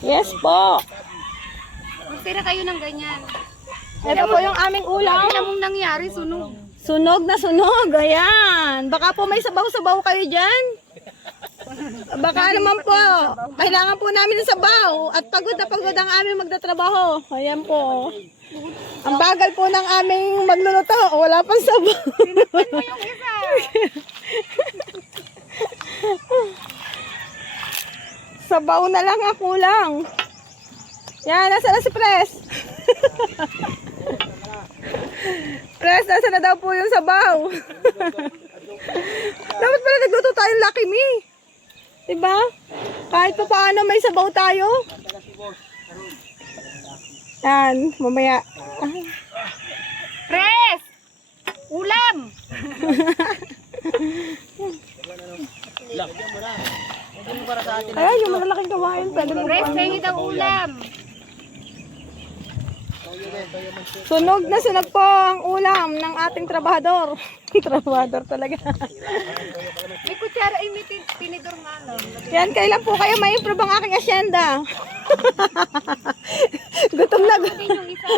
Yes po. Magtira kayo ng ganyan. Ito po yung aming ulam. Ano mong nangyari, sunog? Sunog na sunog. Ayan. Baka po may sabaw-sabaw kayo dyan. Baka naman po. Kailangan po namin ng sabaw. At pagod na pagod ang aming magtatrabaho. Ayan po. Ang bagal po ng aming magluluto. Wala pang sabaw. Tinakpan mo yung isa. Sabaw na lang ang kulang. Yan, nasa na si Pres? Pres, nasa na daw po yung sabaw? Dapat pala nagluto tayong Lucky Me. Diba? Kahit pa paano may sabaw tayo. Yan, mamaya. Pres! Ulam! Ay, yung malalaking kawain. Pwede mo Pres, pa. pengi daw ulam. Sunog na sunog po ang ulam ng ating trabahador. Trabahador talaga. May kutsara ay may tinidor nga lang. Yan, kailan po kayo ma-improve ang aking asyenda? Gutom na. Din yung isa.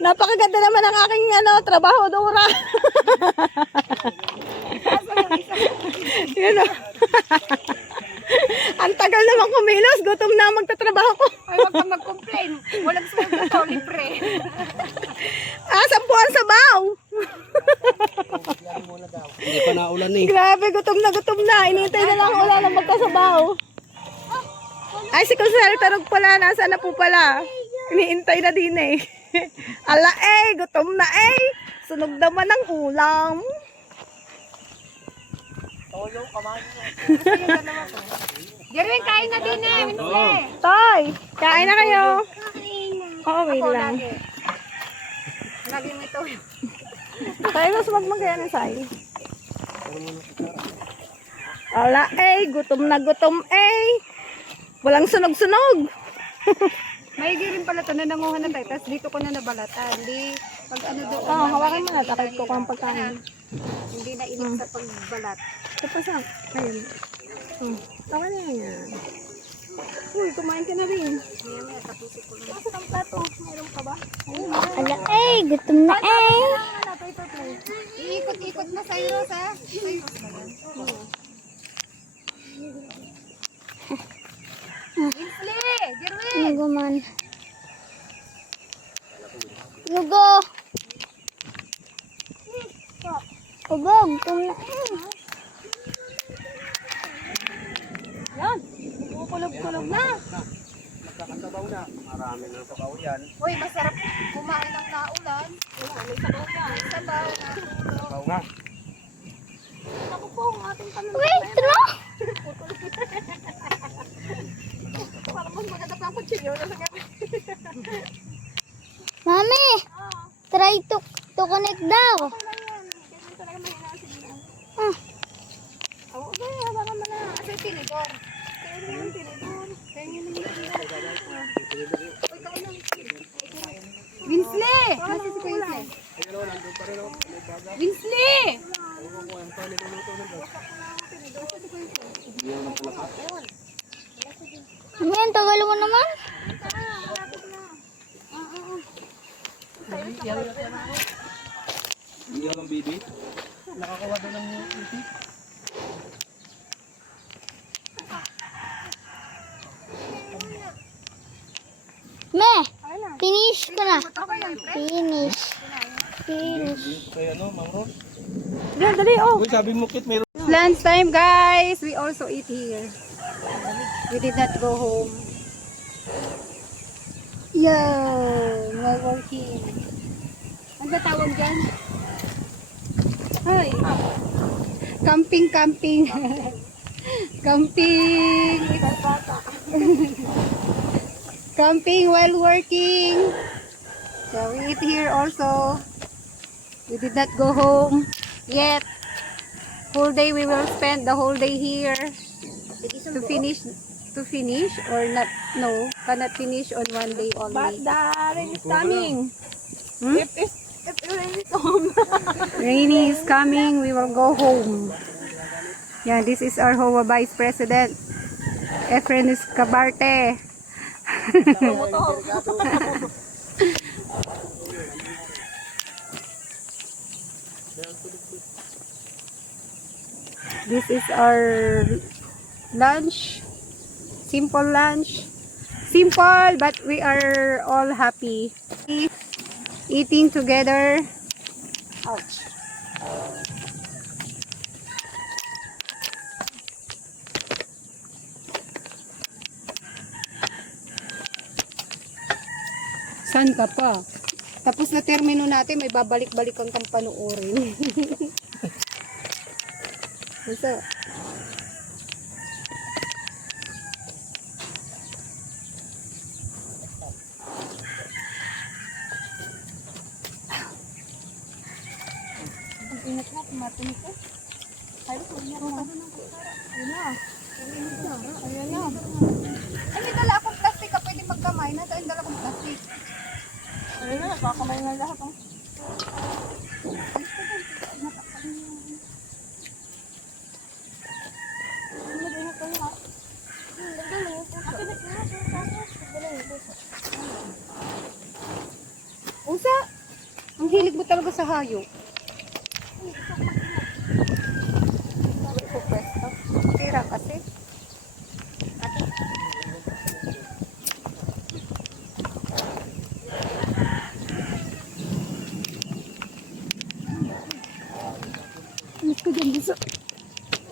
Napakaganda naman ang aking trabaho, Dora. Yun o. Ang tagal naman kumilos. Gutom na magtatrabaho ko. Ay, wag kang mag-complain. Walang sweldo to, libre. Asan po ang sabaw? Hindi pa naulan eh. Grabe, gutom na. Inintay na lang ulan ng magkasabaw. Ay, si Consel Tarog pala. Nasaan na po pala? Iniintay na din eh. Ala gutom na eh. Sunog naman ang ulam. Jerwin, kain na din eh. Minute. Toy, kain na kayo. Oo, wait Ako lang. lagi. Lagi may to. Tayo gusto magmagaya ng sayo. Ala gutom na gutom Walang sunog-sunog. Maigi rin pala ito na nanguha na tayo. Tapos dito ko na nabalatan. Di, pag ano doon. Oo, hawakan mo na. Takit ko kang pagkain. Hindi na inip sa pagbalat. Tapos na. Ayun. Okay na yan. Uy, kumain ka na rin. Maya maya tapusin ko lang. Kasi ang plato, mayroon ka ba? Ala, gutom na Iikot-ikot na sa'yo, Ros, ha? Sa'yo, Ros ba yan? Oo. Inslee! Jerwin! Naguman. Lugo! Ugo, gutom na Yan. Kukulog-kulog na. Nagkakasabaw na. Marami ng sabaw yan. Uy, masarap kumain ng naulan. May sabaw yan. Sabaw. Sabaw nga. Ako po, ang ating tanong. Wait, no? Para mas maganda pa ang kutsilyo. Mami, try to connect daw. Ganyan talaga mahina ang signal. Ah, Okay, hawakan mo na. Kasi tinidor. Kaya na yung tinidor. Kaya yun yung tinidor. Uy, kain lang. Winslee! Nasa si Winslee? Winslee! mami, ang tagal mo naman. Hindi ako ang baby. Nakakawa doon ng itik. Me, finish ko na. Okay lang, pre. Finish. Finish. Kaya ano, Ma'am Ros? Yan, dali. Oh. Uy, sabi mo, Kit, mayroon. Lunch time, guys. We also eat here. We did not go home. Yo, no working. Ano ba tawag dyan? Hoy. Camping, camping. Camping. Camping while working. So we eat here also. We did not go home yet. Whole day we will spend the whole day here to finish or not. No, cannot finish on one day But only. the rain is coming. Hmm? If the rain is home. Rainy is coming, we will go home. Yeah, this is our HOA Vice President, Efren Escabarte. This is our lunch. Simple lunch. Simple, but we are all happy. Eating together. Ouch. San ka pa? Tapos na termino natin, may babalik-balikan kang panuorin. Ito. Ang ingat na, tumatinig ka. Ayun na. Ayun na. Ay, may dala akong plastic ka, pwede magkamay na. Dahil dala akong plastic. Ayun na, nakakamay na lahat. Oh. Usa, ang hilig mo talaga sa hayop. Tira kasi. Alis ko dyan, bisa.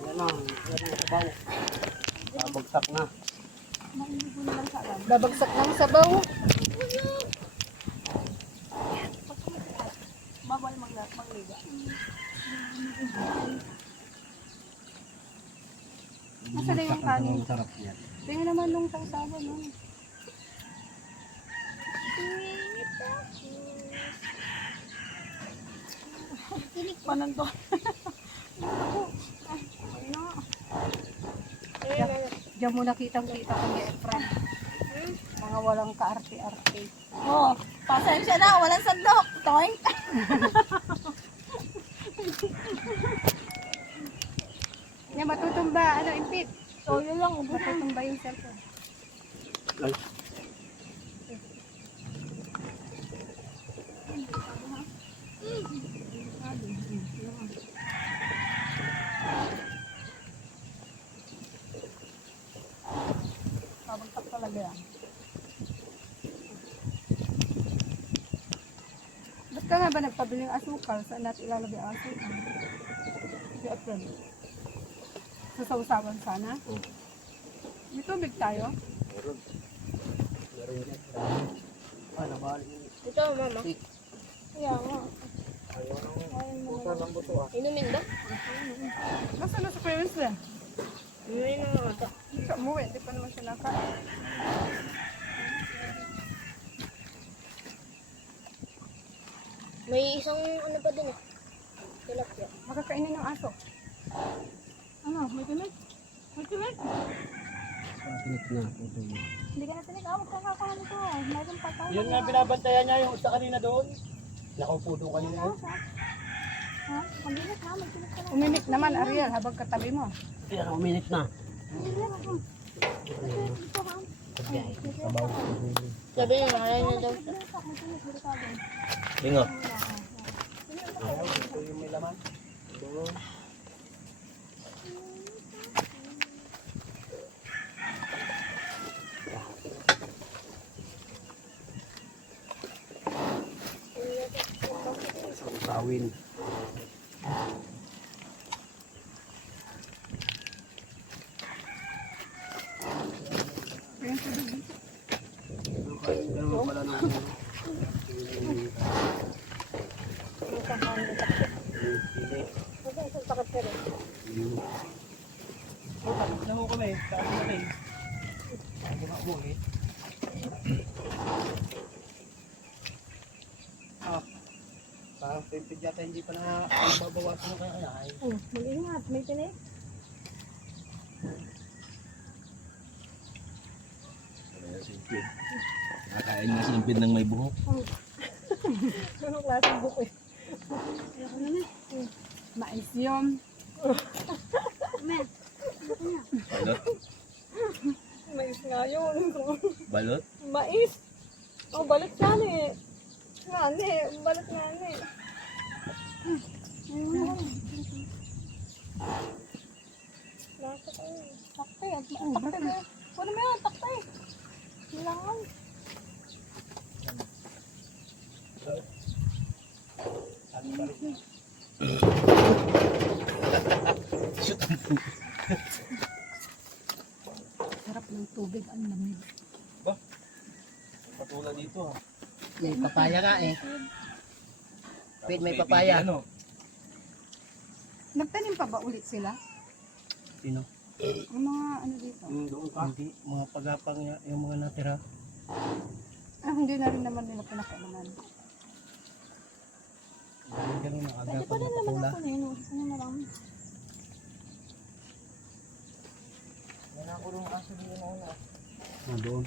Yan na, yan ang sabaw. Babagsak na. Babagsak ng sabaw. Bawal magliga. Nasa na yung kanin? Sarap yan. Tingnan naman nung sausawan, no? Panan to. Diyan mo nakitang-kita ko ni Efren. Mga walang kaarte-arte. Oh, pasensya na, walang sandok. Toing. Yan, matutumba. Ano, impit? So, yun lang. Matutumba yung cellphone. Ay. Pabagsak talaga yan. Ba't ka nga ba nagpabili ng asukal? Saan natin ilalagay ang asukal? Si Efren. Sa sausawan sana? Oh. May tubig tayo? Meron. Meron yan. Ay, nabali yun. Ito, mama. Kaya nga. Ayaw nang buta ng buto ah. Inumin ba? Nasaan na sa parents na? Inumin na nga ito. Sa umuwi, di pa naman siya nakain. May isang ano pa din eh. Tilapia. Makakainin ng aso. Ano, may tinik? May tinik? Tinik na. Ito yun. Hindi ka na tinik. Ah, magkakakuha nito. Mayroon pa tayo. Yun nga binabantayan niya yung isa kanina doon. Nakaupo doon kanina yun. Ha? Uminik ha? Magtinik ka na. Uminik naman, Ariel, habang katabi mo. Yan, uminit na. Sabaw. Sabi niya, mahalay na daw siya. Bingo. Ito yung may laman. Doon. Tawin. Parang pimpid yata hindi pa na babawasan ng kaya ay. Oh, mag-ingat, may tinik. Nakakain na simpid ng may buhok. Anong klaseng buko eh? Ayoko na na. Mais yun. Balot? Mais nga yun. Balot? Mais. Oh, balik nga ni. Nga ni, balik nga ni. Nasa kayo. Takte, takte. Ano mo yan, takte. Kailangan. Sarap ng tubig, ang lamig. Patula dito ah. May papaya nga eh. Wait, may papaya. Ano? Nagtanim pa ba ulit sila? Sino? Yung mga ano dito? Doon ka? Hindi, mga pagapang yung mga natira. Hindi na rin naman nila pinakailangan. Ganun ang Pwede agapang pa rin na naman patula. ako na yun. Ano na lang. Doon.